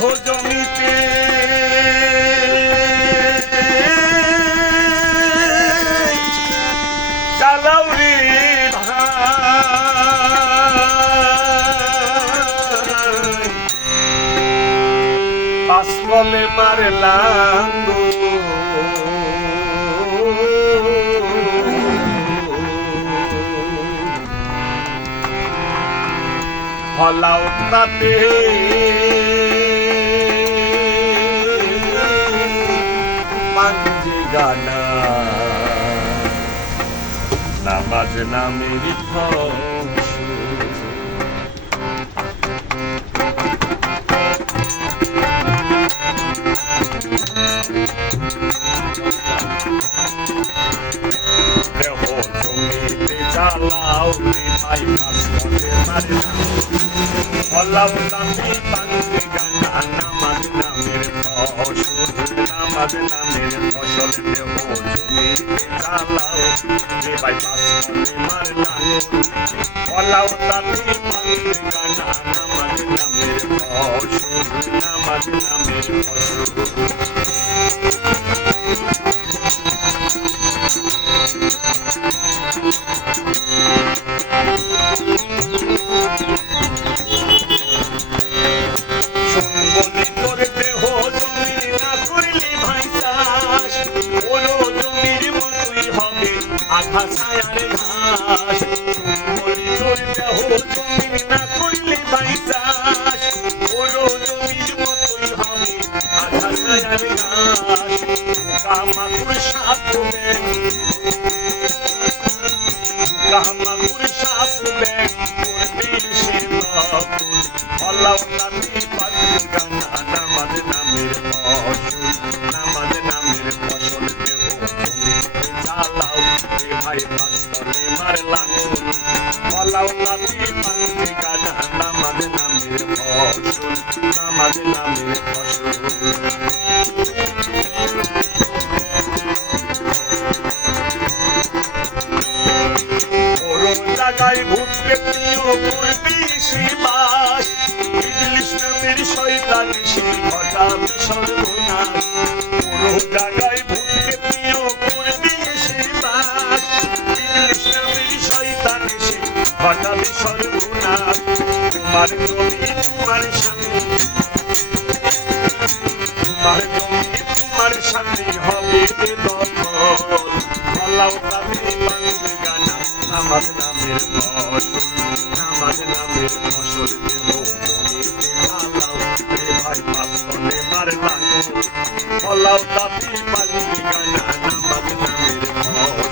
দেহ জমিতে চালাও রে ভাই পাঁচকলে মারলাম গো ফলাও তাতে মানজি গানা নামাজ নামের দেহ জমিতে চালাও রে ভাই পাঁচকলে মারলাম ফলাও তাতে মানজি গানা নামাজ নামের ফসল নামাজ নামের ফসল দেহ জমিতে চালাও রে ভাই পাঁচকলে মারলাম ফলাও তাতে মানজি গানা নামাজ নামের ফসল নামাজ নামের ফসল ছায়ার ঘাস বলি তোর দেহ জমিন না করলে বাইচাস ওরো জমির মতোই হবে আধা ছায়ার ঘাস কামাকুর সাপ ব্যাং কামাকুর সাপ ব্যাং করবে সে ফলাও তাতে পাগল গানা নামাজ নামের ফসল নামাজ নামের ফসল দেহ জমিতে চালাও ভাই পাঁচকলে মারলাম ফলাও তাতে মানজি গানা নামাজ নামের ফসল নামাজ নামের ফসল জায়গায় ভূত পেত্নীয় করবি সে বাস ইংলিশ নামের শয়তান সে ঘটাবে সর্বনাশ পুরো জায়গায় ভূত পেত্নীয় করবি সে বাস ইংলিশ নামের শয়তান সে ঘটাবে সর্বনাশ তোমার জমি তোমার সামনে তোমার জমি তোমার সামনে হবে দখল ফলাও তাতে মানজি গানা নামাজ নামের ফসল নামাজ নামের ফসল দেহ জমিতে চালাও রে ভাই পাঁচকলে মারলাম ফলাও তাতে মানজি গানা নামাজ নামের ফসল